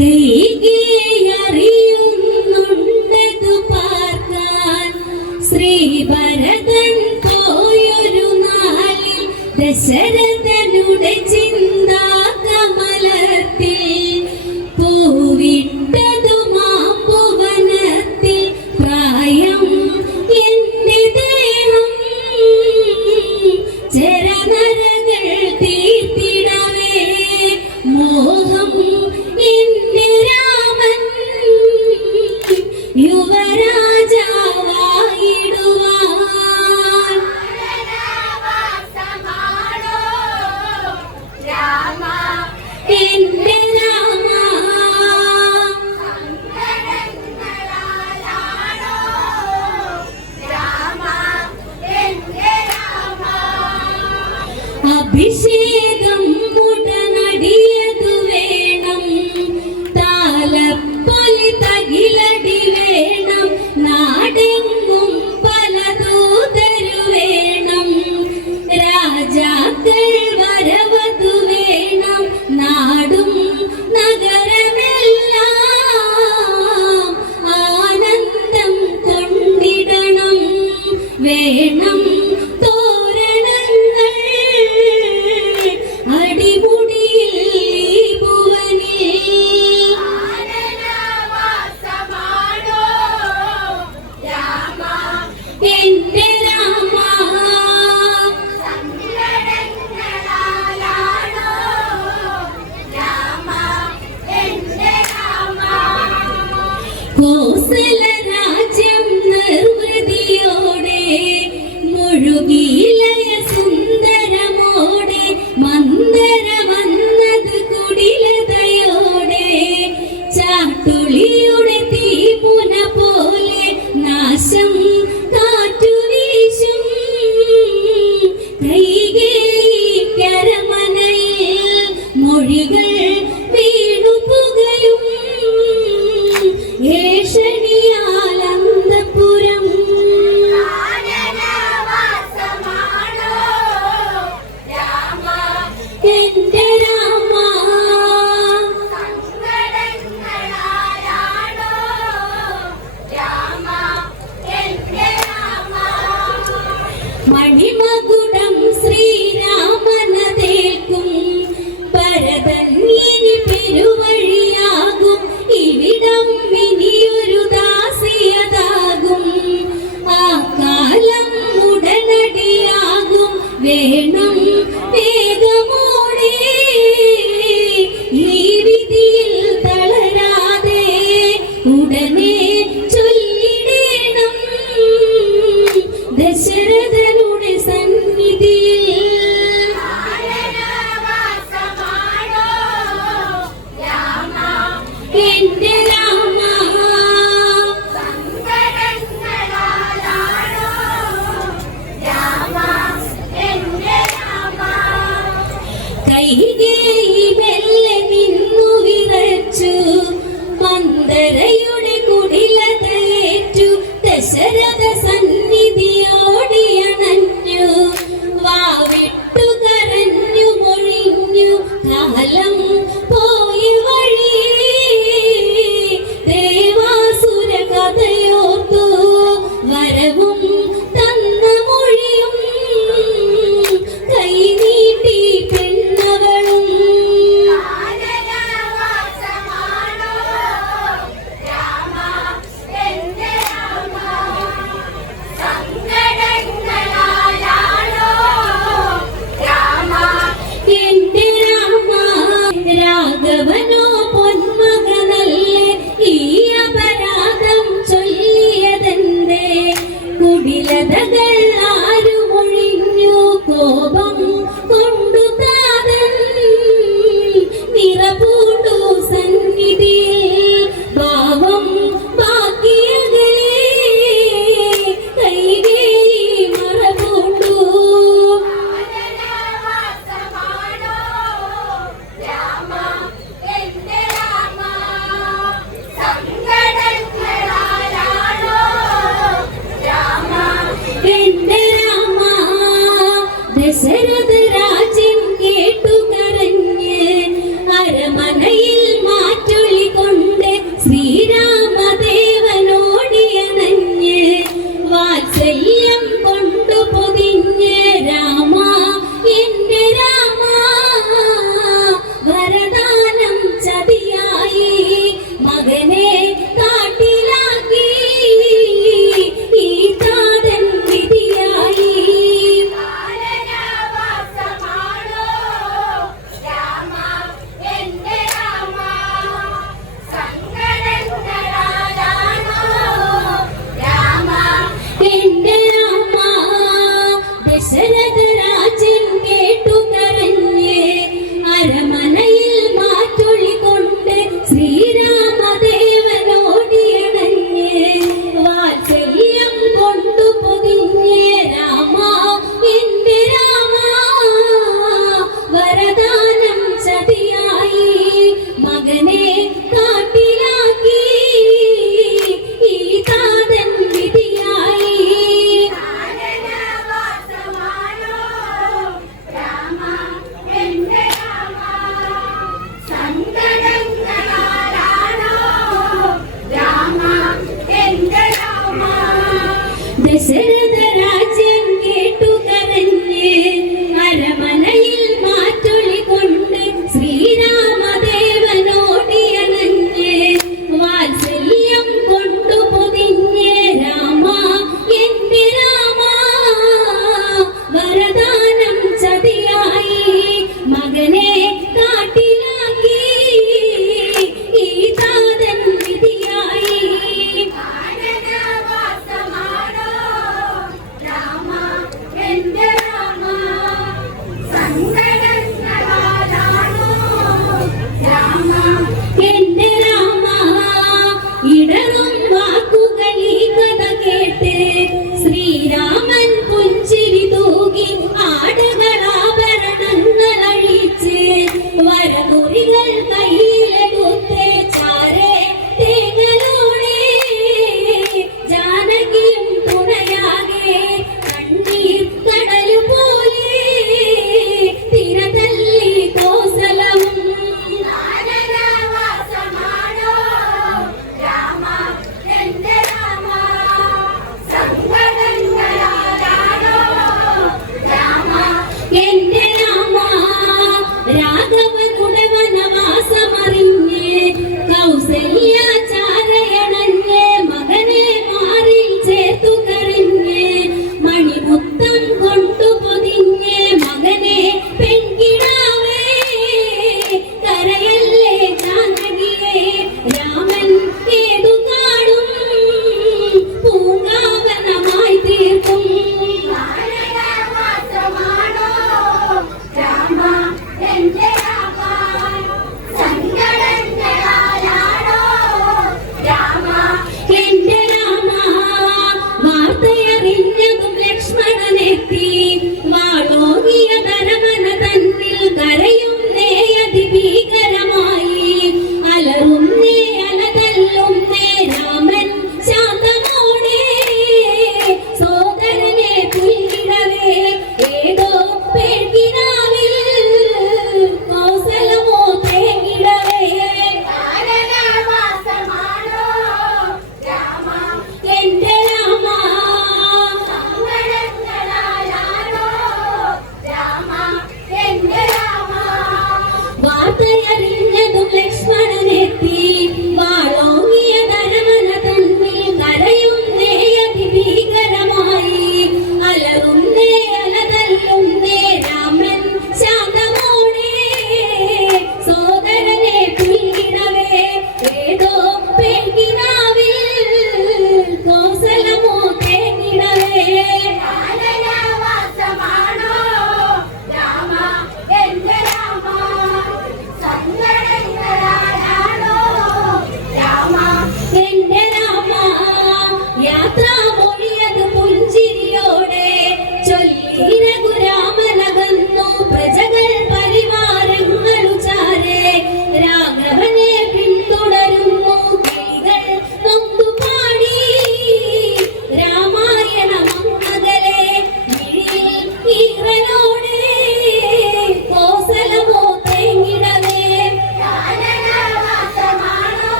കൈകേയറിയുന്നുണ്ടതു പാർക്കാൻ കഥകൾ ആരും ഒഴിഞ്ഞു കോപം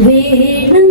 വേണം